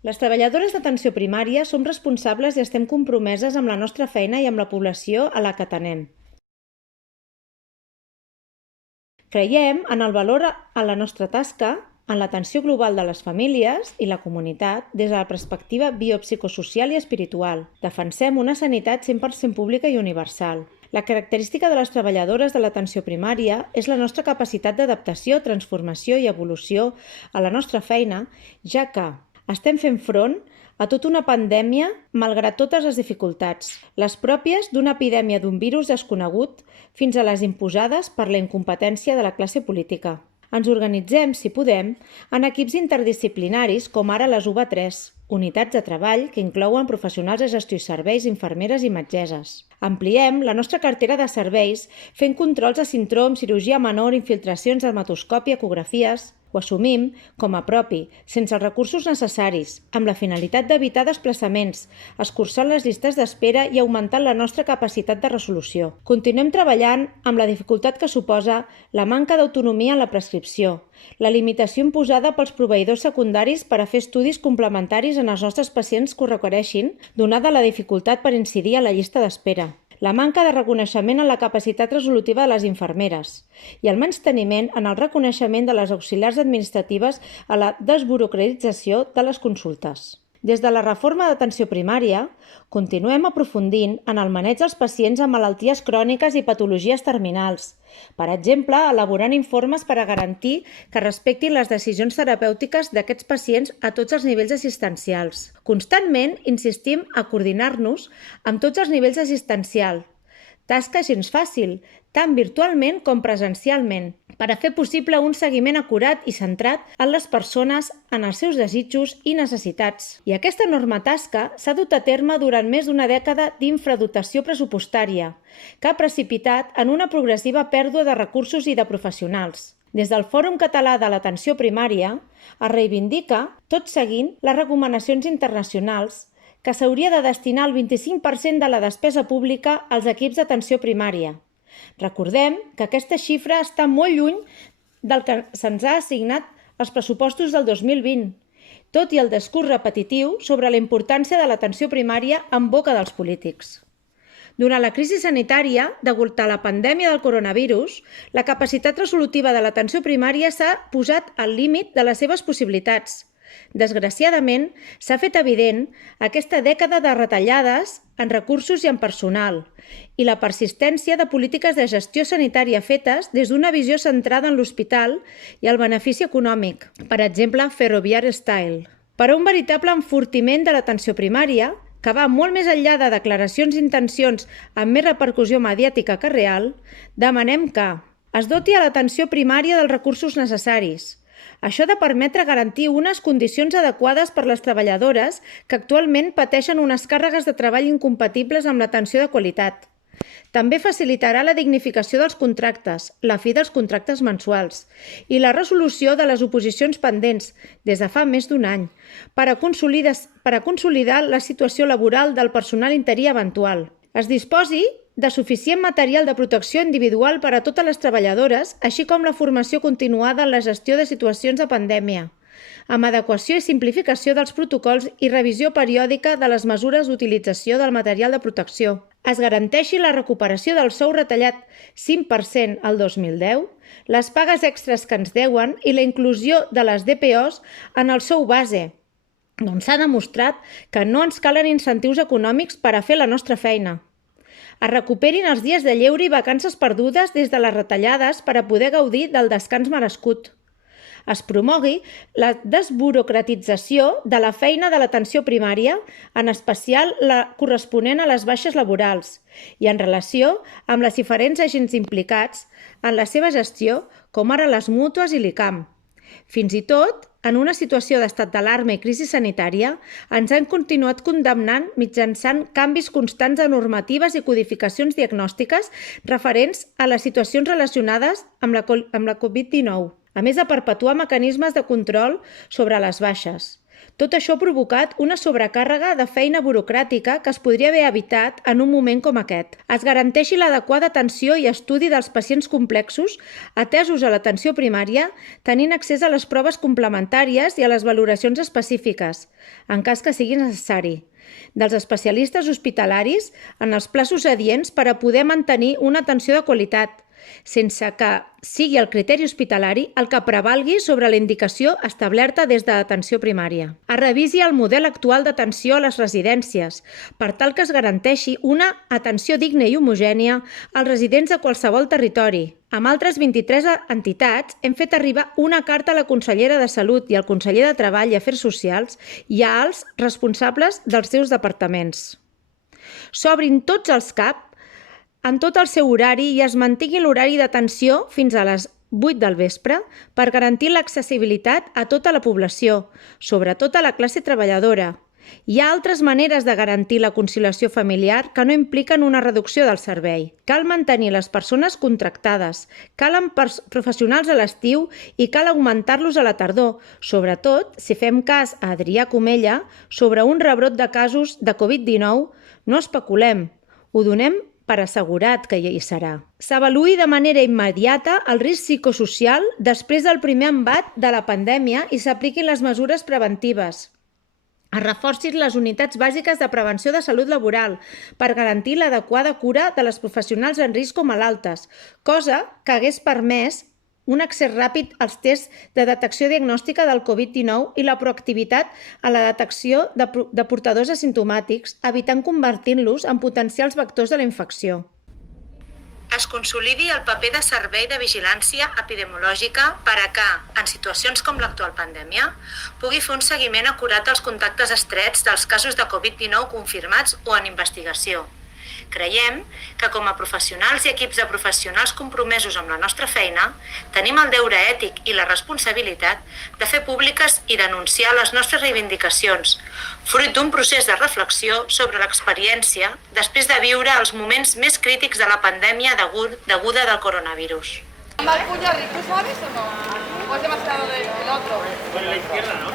Les treballadores d'atenció primària som responsables i estem compromeses amb la nostra feina i amb la població a la que atenem. Creiem en el valor a la nostra tasca, en l'atenció global de les famílies i la comunitat des de la perspectiva biopsicosocial i espiritual. Defensem una sanitat 100% pública i universal. La característica de les treballadores de l'atenció primària és la nostra capacitat d'adaptació, transformació i evolució a la nostra feina, ja que estem fent front a tota una pandèmia malgrat totes les dificultats, les pròpies d'una epidèmia d'un virus desconegut fins a les imposades per la incompetència de la classe política. Ens organitzem, si podem, en equips interdisciplinaris com ara les UBA3, unitats de treball que inclouen professionals de gestió i serveis, infermeres i metgesses. Ampliem la nostra cartera de serveis fent controls de síndrom, cirurgia menor, infiltracions, dermatoscòpia, ecografies. Ho assumim com a propi, sense els recursos necessaris, amb la finalitat d'evitar desplaçaments, escurçant les llistes d'espera i augmentant la nostra capacitat de resolució. Continuem treballant amb la dificultat que suposa la manca d'autonomia en la prescripció, la limitació imposada pels proveïdors secundaris per a fer estudis complementaris en els nostres pacients que ho requereixin, donada la dificultat per incidir a la llista d'espera, la manca de reconeixement en la capacitat resolutiva de les infermeres i el menysteniment en el reconeixement de les auxiliars administratives a la desburocratització de les consultes. Des de la reforma d'atenció primària, continuem aprofundint en el maneig dels pacients amb malalties cròniques i patologies terminals. Per exemple, elaborant informes per a garantir que respectin les decisions terapèutiques d'aquests pacients a tots els nivells assistencials. Constantment insistim a coordinar-nos amb tots els nivells assistencials. Tasca gens fàcil, tant virtualment com presencialment, per a fer possible un seguiment acurat i centrat en les persones, en els seus desitjos i necessitats. I aquesta enorme tasca s'ha dut a terme durant més d'una dècada d'infradotació pressupostària, que ha precipitat en una progressiva pèrdua de recursos i de professionals. Des del Fòrum Català de l'Atenció Primària es reivindica, tot seguint les recomanacions internacionals, que s'hauria de destinar el 25% de la despesa pública als equips d'atenció primària. Recordem que aquesta xifra està molt lluny del que se'ns ha assignat als pressupostos del 2020, tot i el discurs repetitiu sobre la importància de l'atenció primària en boca dels polítics. Durant la crisi sanitària, degut a la pandèmia del coronavirus, la capacitat resolutiva de l'atenció primària s'ha posat al límit de les seves possibilitats. Desgraciadament, s'ha fet evident aquesta dècada de retallades en recursos i en personal i la persistència de polítiques de gestió sanitària fetes des d'una visió centrada en l'hospital i el benefici econòmic, per exemple, Ferrovial Style. Per a un veritable enfortiment de l'atenció primària, que va molt més enllà de declaracions d'intencions amb més repercussió mediàtica que real, demanem que es doti a l'atenció primària dels recursos necessaris. Això ha de permetre garantir unes condicions adequades per les treballadores que actualment pateixen unes càrregues de treball incompatibles amb l'atenció de qualitat. També facilitarà la dignificació dels contractes, la fi dels contractes mensuals i la resolució de les oposicions pendents des de fa més d'un any per a consolidar la situació laboral del personal interí eventual. Es disposi de suficient material de protecció individual per a totes les treballadores, així com la formació continuada en la gestió de situacions de pandèmia, amb adequació i simplificació dels protocols i revisió periòdica de les mesures d'utilització del material de protecció. Es garanteixi la recuperació del sou retallat 5% al 2010, les pagues extres que ens deuen i la inclusió de les DPOs en el sou base, on s'ha demostrat que no ens calen incentius econòmics per a fer la nostra feina. Es recuperin els dies de lleure i vacances perdudes des de les retallades per a poder gaudir del descans merescut. Es promogui la desburocratització de la feina de l'atenció primària, en especial la corresponent a les baixes laborals, i en relació amb les diferents agents implicats en la seva gestió, com ara les mútues i l'ICAM. Fins i tot, en una situació d'estat d'alarma i crisi sanitària, ens han continuat condemnant mitjançant canvis constants de normatives i codificacions diagnòstiques referents a les situacions relacionades amb la Covid-19, a més de perpetuar mecanismes de control sobre les baixes. Tot això ha provocat una sobrecàrrega de feina burocràtica que es podria haver evitat en un moment com aquest. Es garanteixi l'adequada atenció i estudi dels pacients complexos atesos a l'atenció primària, tenint accés a les proves complementàries i a les valoracions específiques, en cas que sigui necessari, dels especialistes hospitalaris en els plaços adients per a poder mantenir una atenció de qualitat, sense que sigui el criteri hospitalari el que prevalgui sobre la indicació establerta des de l'atenció primària. Es revisi el model actual d'atenció a les residències per tal que es garanteixi una atenció digna i homogènia als residents de qualsevol territori. Amb altres 23 entitats hem fet arribar una carta a la consellera de Salut i al conseller de Treball i Afers Socials i als responsables dels seus departaments. S'obrin tots els CAP en tot el seu horari i es mantingui l'horari d'atenció fins a les 8 del vespre per garantir l'accessibilitat a tota la població, sobretot a la classe treballadora. Hi ha altres maneres de garantir la conciliació familiar que no impliquen una reducció del servei. Cal mantenir les persones contractades, calen professionals a l'estiu i cal augmentar-los a la tardor, sobretot si fem cas a Adrià Comella sobre un rebrot de casos de Covid-19. No especulem, ho donem per assegurat que hi serà. S'avaluï de manera immediata el risc psicosocial després del primer embat de la pandèmia i s'apliquin les mesures preventives. Es reforcin les unitats bàsiques de prevenció de salut laboral per garantir l'adequada cura de les professionals en risc o malaltes, cosa que hagués permès un accés ràpid als tests de detecció diagnòstica del Covid-19 i la proactivitat a la detecció de portadors asimptomàtics, evitant convertint-los en potencials vectors de la infecció. Es consolidi el paper de servei de vigilància epidemiològica per a que, en situacions com l'actual pandèmia, pugui fer un seguiment acurat dels contactes estrets dels casos de Covid-19 confirmats o en investigació. Creiem que com a professionals i equips de professionals compromesos amb la nostra feina, tenim el deure ètic i la responsabilitat de fer públiques i denunciar les nostres reivindicacions, fruit d'un procés de reflexió sobre l'experiència després de viure els moments més crítics de la pandèmia deguda del coronavirus. ¿Mal puño rico, sabes o no? ¿O es demasiado del otro? Con la izquierda, ¿no?